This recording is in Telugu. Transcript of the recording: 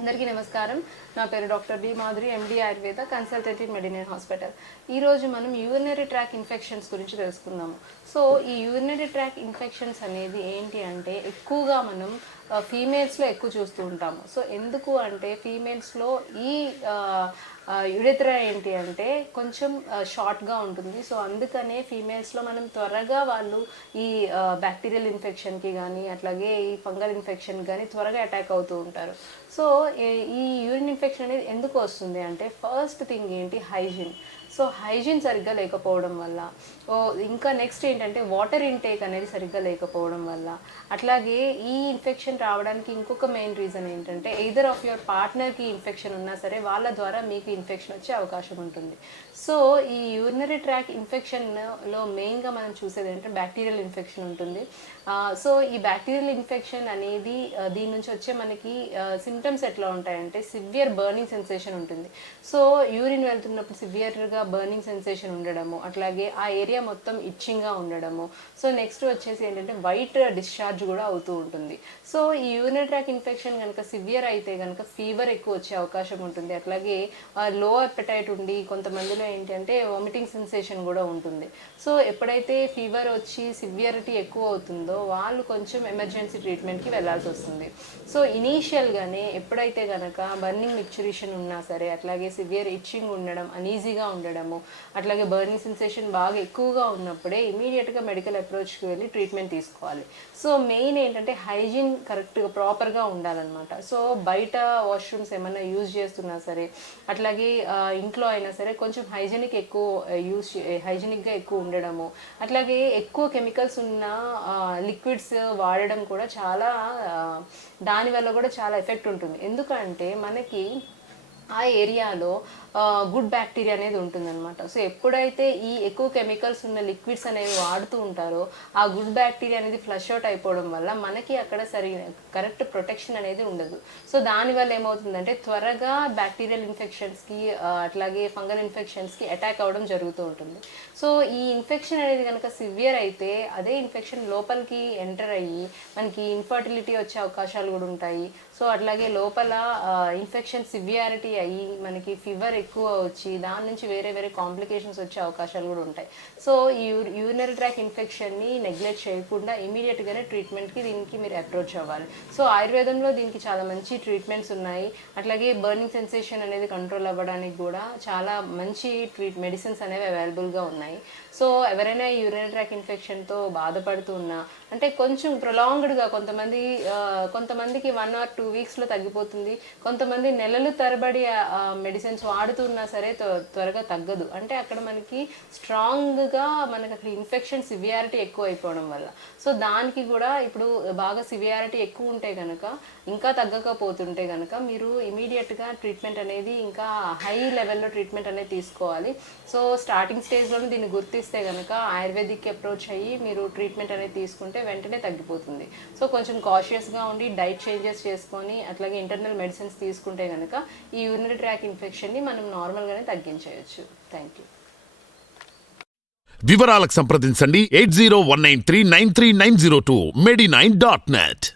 అందరికీ నమస్కారం. నా పేరు doctor D Madhuri MD Ayurveda consultative Medinar hospital. ఈ రోజు మనం యూరినరీ ట్రాక్ ఇన్ఫెక్షన్స్ గురించి తెలుసుకుందాము. సో ఈ యూరినరీ ట్రాక్ ఇన్ఫెక్షన్స్ అనేది ఏంటి అంటే ఎక్కువగా మనం ఫీమేల్స్లో ఎక్కువ చూస్తూ ఉంటాము. సో ఎందుకు అంటే ఫీమేల్స్లో ఈ యుడెత్రా ఏంటి అంటే కొంచెం షార్ట్గా ఉంటుంది. సో అందుకనే ఫీమేల్స్లో మనం త్వరగా వాళ్ళు ఈ బ్యాక్టీరియల్ ఇన్ఫెక్షన్కి కానీ అట్లాగే ఈ ఫంగల్ ఇన్ఫెక్షన్ కానీ త్వరగా అటాక్ అవుతూ ఉంటారు. సో ఈ యూరిన్ ఇన్ఫెక్షన్ అనేది ఎందుకు వస్తుంది అంటే ఫస్ట్ థింగ్ ఏంటి? హైజీన్ సో హైజీన్ సరిగ్గా లేకపోవడం వల్ల ఓ ఇంకా నెక్స్ట్ ఏంటంటే వాటర్ ఇంటేక్ అనేది సరిగ్గా లేకపోవడం వల్ల అట్లాగే ఈ ఇన్ఫెక్షన్ రావడానికి ఇంకొక మెయిన్ రీజన్ ఏంటంటే ఎయిదర్ ఆఫ్ యువర్ పార్ట్నర్కి ఇన్ఫెక్షన్ ఉన్నా సరే వాళ్ళ ద్వారా మీకు ఇన్ఫెక్షన్ వచ్చే అవకాశం ఉంటుంది. సో ఈ యూరినరీ ట్రాక్ ఇన్ఫెక్షన్లో మెయిన్గా మనం చూసేది ఏంటంటే బ్యాక్టీరియల్ ఇన్ఫెక్షన్ ఉంటుంది. సో ఈ బ్యాక్టీరియల్ ఇన్ఫెక్షన్ అనేది దీని నుంచి వచ్చే మనకి సిమ్టమ్స్ ఎట్లా ఉంటాయంటే సివియర్ బర్నింగ్ సెన్సేషన్ ఉంటుంది. సో యూరిన్ వెళ్తున్నప్పుడు సివియర్గా బర్నింగ్ సెన్సేషన్ ఉండడము అట్లాగే ఆ ఏరియా మొత్తం ఇచ్చింగ్గా ఉండడము. సో నెక్స్ట్ వచ్చేసి ఏంటంటే వైట్ డిశ్చార్జ్ కూడా అవుతూ ఉంటుంది. సో ఈ యూరినరీ ట్రాక్ ఇన్ఫెక్షన్ కనుక సివియర్ అయితే కనుక ఫీవర్ ఎక్కువ వచ్చే అవకాశం ఉంటుంది. అట్లాగే లో అపెటైట్ ఉండి కొంతమందిలో ఏంటంటే వామిటింగ్ సెన్సేషన్ కూడా ఉంటుంది. సో ఎప్పుడైతే ఫీవర్ వచ్చి సివియరిటీ ఎక్కువ అవుతుందో వాళ్ళు కొంచెం ఎమర్జెన్సీ ట్రీట్మెంట్కి వెళ్ళాల్సి వస్తుంది. సో ఇనీషియల్గానే ఎప్పుడైతే కనుక బర్నింగ్ మిక్చురేషన్ ఉన్నా సరే అట్లాగే సివియర్ ఇచ్చింగ్ ఉండడం అనీజీగా ఉండడము. అట్లాగే బర్నింగ్ సెన్సేషన్ బాగా ఎక్కువగా ఉన్నప్పుడే ఇమీడియట్గా మెడికల్ అప్రోచ్కి వెళ్ళి ట్రీట్మెంట్ తీసుకోవాలి. సో మెయిన్ ఏంటంటే హైజీన్ కరెక్ట్గా ప్రాపర్గా ఉండాలన్నమాట. సో బయట వాష్రూమ్స్ ఏమైనా యూజ్ చేస్తున్నా సరే అట్లాగే ఇంట్లో అయినా సరే కొంచెం హైజీనిక్ ఎక్కువ యూజ్ హైజీనిక్గా ఎక్కువ ఉండడము. అట్లాగే ఎక్కువ కెమికల్స్ ఉన్న లిక్విడ్స్ వాడడం కూడా చాలా దానివల్ల కూడా చాలా ఎఫెక్ట్ ఉంటుంది. ఎందుకంటే మనకి ఆ ఏరియాలో గుడ్ బ్యాక్టీరియా అనేది ఉంటుందన్నమాట. సో ఎప్పుడైతే ఈ ఎక్కువ కెమికల్స్ ఉన్న లిక్విడ్స్ అనేవి వాడుతూ ఉంటారో ఆ గుడ్ బ్యాక్టీరియా అనేది ఫ్లష్ అవుట్ అయిపోవడం వల్ల మనకి అక్కడ సరి కరెక్ట్ ప్రొటెక్షన్ అనేది ఉండదు. సో దానివల్ల ఏమవుతుందంటే త్వరగా బ్యాక్టీరియల్ ఇన్ఫెక్షన్స్కి అట్లాగే ఫంగల్ ఇన్ఫెక్షన్స్కి అటాక్ అవ్వడం జరుగుతూ ఉంటుంది. సో ఈ ఇన్ఫెక్షన్ అనేది కనుక సివియర్ అయితే అదే ఇన్ఫెక్షన్ లోపలికి ఎంటర్ అయ్యి మనకి ఇన్ఫర్టిలిటీ వచ్చే అవకాశాలు కూడా ఉంటాయి. సో అట్లాగే లోపల ఇన్ఫెక్షన్ సివియారిటీ అయ్యి మనకి ఫీవర్ ఎక్కువ వచ్చి దాని నుంచి వేరే వేరే కాంప్లికేషన్స్ వచ్చే అవకాశాలు కూడా ఉంటాయి. సో ఈ యూరినరీ ట్రాక్ ఇన్ఫెక్షన్ని నెగ్లెక్ట్ చేయకుండా ఇమీడియట్గానే ట్రీట్మెంట్కి దీనికి మీరు అప్రోచ్ అవ్వాలి. సో ఆయుర్వేదంలో దీనికి చాలా మంచి ట్రీట్మెంట్స్ ఉన్నాయి. అట్లాగే బర్నింగ్ సెన్సేషన్ అనేది కంట్రోల్ అవ్వడానికి కూడా చాలా మంచి ట్రీట్ మెడిసిన్స్ అనేవి అవైలబుల్గా ఉన్నాయి. సో ఎవరైనా యూరినరీ ట్రాక్ ఇన్ఫెక్షన్తో బాధపడుతున్నా అంటే కొంచెం ప్రొలాంగ్డ్గా కొంతమంది కొంతమందికి వన్ ఆర్ టూ వీక్స్లో తగ్గిపోతుంది. కొంతమంది నెలలు తరబడి మెడిసిన్స్ వాడుతున్నా సరే త్వరగా తగ్గదు. అంటే అక్కడ మనకి స్ట్రాంగ్గా మనకి అక్కడ ఇన్ఫెక్షన్ సివియారిటీ ఎక్కువ అయిపోవడం వల్ల. సో దానికి కూడా ఇప్పుడు బాగా సివియారిటీ ఎక్కువ ఉంటే కనుక ఇంకా తగ్గకపోతుంటే కనుక మీరు ఇమీడియట్గా ట్రీట్మెంట్ అనేది ఇంకా హై లెవెల్లో ట్రీట్మెంట్ అనేది తీసుకోవాలి. సో స్టార్టింగ్ స్టేజ్లోనే దీన్ని గుర్తిస్తే కనుక ఆయుర్వేదిక్ అప్రోచ్ అయ్యి మీరు ట్రీట్మెంట్ అనేది తీసుకుంటే వెంటనే తగ్గిపోతుంది. సో కొంచెం కాషియస్గా ఉండి డైట్ చేంజెస్ చేసుకొని అట్లాగే ఇంటర్నల్ మెడిసిన్స్ తీసుకుంటే కనుక ఈ యూరినరీ ట్రాక్ ఇన్ఫెక్షన్ని మనం నార్మల్గానే తగ్గించవచ్చు థ్యాంక్ యూ వివరాలకు సంప్రదించండి. Eight zero one nine three nine three nine zero two medi nine dot net.